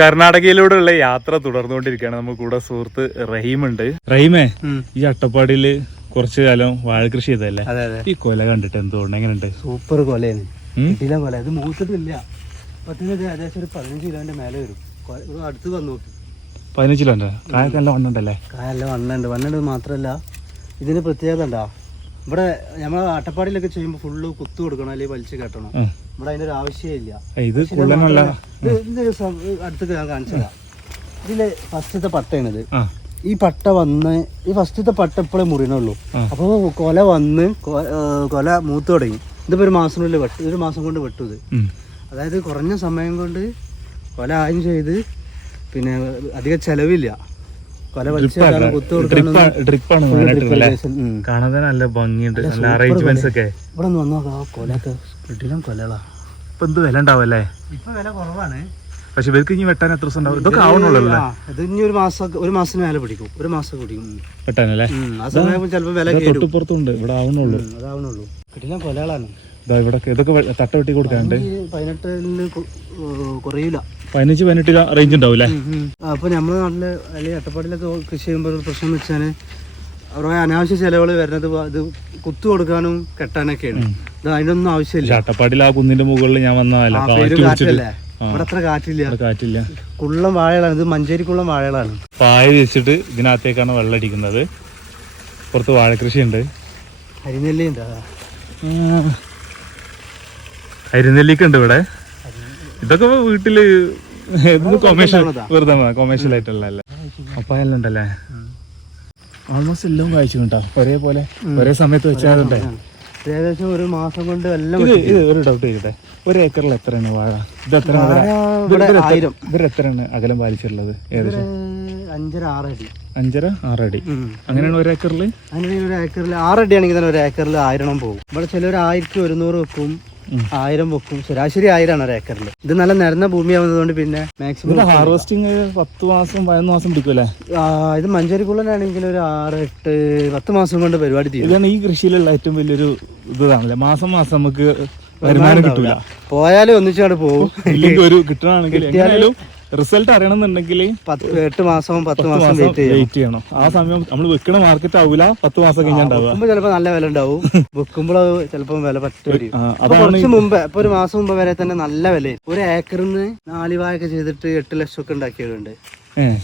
കർണാടകയിലൂടെയുള്ള യാത്ര തുടർന്നുകൊണ്ടിരിക്കുകയാണ്. നമുക്ക് കൂടെ സുഹൃത്ത് റഹീമുണ്ട്. റഹീമേ ഈ അട്ടപ്പാടിയിൽ കുറച്ചു കാലം വാഴ കൃഷി ചെയ്തല്ലേ ഈ കൊല കണ്ടിട്ട് എന്തുകൊണ്ട്? എങ്ങനെയുണ്ട്? സൂപ്പർ കൊലയാണ്? കിട്ടിയില്ല കൊല. ഇത് മൂത്തിട്ടില്ല ഏകദേശം ഒരു പതിനഞ്ച് കിലോന്റെ മേലെ വരും. അടുത്ത് വന്നു നോക്കി. പതിനഞ്ച് കിലോ ഉണ്ട് കായൊക്കെ നല്ല വണ്ണുണ്ടല്ലേ? കായല്ല വണ്ണുണ്ട്. വണ്ണുണ്ട് മാത്രല്ല ഇതിന് പ്രത്യേകത ഉണ്ടാ ഇവിടെ നമ്മളെ അട്ടപ്പാടിയിലൊക്കെ ചെയ്യുമ്പോൾ ഫുള്ള് കുത്തു കൊടുക്കണം അല്ലെങ്കിൽ വലിച്ചു കെട്ടണം. ഇവിടെ അതിന്റെ ഒരു ആവശ്യമില്ല ഇത് കുള്ളനല്ല ഇത് ഇതിന്റെ സം- അടുത്ത് ഞാൻ കാണിച്ചതാ ഇതിൽ ഫസ്റ്റത്തെ പട്ടയാണിത്. ഈ പട്ട വന്ന് ഈ ഫസ്റ്റത്തെ പട്ട ഇപ്പോഴേ മുറിയണുള്ളൂ. അപ്പൊ അപ്പോൾ കൊല വന്ന് കൊല മൂത്ത് തുടങ്ങി. ഇതിപ്പോ ഒരു മാസത്തിനുള്ളിൽ വെട്ടു ഒരു മാസം കൊണ്ട് വെട്ടു ഇത്. അതായത് കുറഞ്ഞ സമയം കൊണ്ട് കൊല ആയും ചെയ്ത് പിന്നെ അധികം ചെലവില്ല. കൊല വലിച്ചു തന്നെ നല്ല ഭംഗിയുണ്ട്. നല്ല അറേഞ്ച്മെന്റ്സ് ഒക്കെ. ഇവിടെ നോക്കാം കൊലയൊക്കെ കിട്ടിയാലും കൊലകളാ. ഇപ്പൊ എന്ത് വില ഉണ്ടാവല്ലേ ഇപ്പൊ വില കുറവാണ്. പക്ഷെ ഇവർക്ക് ഇനി വെട്ടാൻ എത്ര ദിവസം ഉണ്ടാവും? ഇതൊക്കെ ആവണുള്ളൂ ഇത് ഇനി ഒരു മാസം ഒരു മാസത്തിന് മേലെ പിടിക്കും. ഒരു മാസം പിടിക്കും. വെട്ടാനല്ലേ? ആ സമയം ചിലപ്പോൾ വില തൊട്ടുപുറത്തുണ്ട്. ഇവിടെ ആവണുള്ളൂ. അതാവണുള്ളൂ കിട്ടില്ല കൊലകളാണ്. ഇതാ ഇവിടെ ഇതൊക്കെ തട്ട വെട്ടി കൊടുക്കാണ്ട് പതിനെട്ടിന് കൊ- കുറയൂല. പതിനഞ്ച് പതിനെട്ട് റേഞ്ച് ഉണ്ടാവില്ലേ? അപ്പൊ നമ്മുടെ നാട്ടിൽ അല്ലെങ്കിൽ അട്ടപ്പാടിലൊക്കെ കൃഷി ചെയ്യുമ്പോൾ ഒരു പ്രശ്നം വെച്ചാൽ അവരുടെ അനാവശ്യ ചെലവുകൾ വരുന്നത് ഇത് കുത്തു കൊടുക്കാനും കെട്ടാനൊക്കെയാണ്. അതിനൊന്നും ആവശ്യമില്ല. ചട്ടപ്പാടിൽ ആ കുന്നിന്റെ മുകളിൽ ഞാൻ വന്നതല്ല കാറ്റല്ലേ? ഇവിടെ അത്ര കാറ്റില്ല. കാറ്റില്ല. കുള്ളം വാഴകളാണ് ഇത് മഞ്ചേരിക്കുള്ളം വാഴകളാണ്. പായ വെച്ചിട്ട് ഇതിനകത്തേക്കാണ് വെള്ളം അടിക്കുന്നത്. പുറത്ത് വാഴകൃഷി ഉണ്ട് അരിനെല്ലി ഉണ്ട് അരിനെല്ലിക്ക ഉണ്ട് ഇവിടെ ഇതൊക്കെ വീട്ടിൽ കൊമേഴ്ഷ്യൽ. വെറുതെ കൊമേഴ്ഷ്യൽ ആയിട്ടുള്ള പപ്പായെല്ലാം ഉണ്ടല്ലേ? ഓൾമോസ്റ്റ് എല്ലാം കാഴ്ച കേട്ടോ ഒരേപോലെ ഒരേ സമയത്ത് വെച്ചാലുണ്ടേ? ഏകദേശം ഒരു മാസം കൊണ്ട് എല്ലാം ഇത് ഇത് ഒരു ഡൗട്ട് ചെയ്യട്ടെ ഒരു ഏക്കറിൽ എത്രയാണ് വാഴ? ഇത് എത്ര വാഴ ഇവിടെ ആയിരം. ഇവർ എത്രയാണ് അകലം പാലിച്ചിട്ടുള്ളത്? ഏകദേശം? അഞ്ചര ആറടി. അഞ്ചര ആറടി. അങ്ങനെയാണ് ഒരു ഏക്കറിൽ അങ്ങനെ ഒരു ഏക്കറിൽ ആറടി ആണെങ്കിൽ തന്നെ ഒരു ഏക്കറിൽ ആയിരണം പോകും. ഇവിടെ ചിലർ ആയിരത്തി ഒരുന്നൂറ് വെക്കും. ആയിരം വെക്കും. ശരാശരി ആയിരമാണ് ഒരു ഏക്കറിൽ. ഇത് നല്ല നിരന്ന ഭൂമിയാവുന്നതുകൊണ്ട് പിന്നെ മാക്സിമം ഹാർവെസ്റ്റിംഗ് പത്ത് മാസം പതിനൊന്ന് മാസം പിടിക്കുമല്ലേ ഇത് മഞ്ചേരിക്കുള്ളനാണെങ്കിൽ ഒരു ആറ് എട്ട് പത്ത് മാസം കൊണ്ട് പരിപാടി തീരും. ഇതാണ് ഈ കൃഷിയിലുള്ള ഏറ്റവും വലിയൊരു ഇതാണല്ലേ? മാസം മാസം നമുക്ക് വരുമാനം കിട്ടൂല. പോയാലും ഒന്നിച്ചാണ് പോകും. ഒരു കിട്ടണമെങ്കിൽ റിസൾട്ട് അറിയണമെന്നുണ്ടെങ്കിൽ എട്ട് മാസവും പത്ത് മാസം മാസം വെയിറ്റ് ചെയ്യണം. ആ സമയം നമ്മൾ വെക്കണ മാർക്കറ്റ് ആവില്ല പത്ത് മാസം കഴിഞ്ഞാൽ ചിലപ്പോൾ നല്ല വില ഉണ്ടാവും. വെക്കുമ്പോൾ ചിലപ്പോൾ വില പറ്റും കുറച്ച് മുമ്പ് ഇപ്പൊ ഒരു മാസം മുമ്പ് വരെ തന്നെ നല്ല വില ഒരു ഏക്കറിന് നാല് വായൊക്കെ ചെയ്തിട്ട് എട്ട് ലക്ഷം ഒക്കെ ഉണ്ടാക്കിയവരുണ്ട്.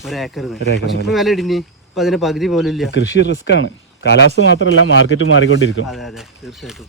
ഒരു ഏക്കറിന് ഒരു ഏക്കറിന് പക്ഷെ ഇപ്പൊ വില. ഇടിഞ്ഞ് ഇപ്പൊ അതിന് പകുതി പോലും ഇല്ല. കൃഷി റിസ്ക് ആണ്. കാലാവസ്ഥ മാത്രമല്ല മാർക്കറ്റ് മാറിക്കൊണ്ടിരിക്കും. അതെ അതെ തീർച്ചയായിട്ടും.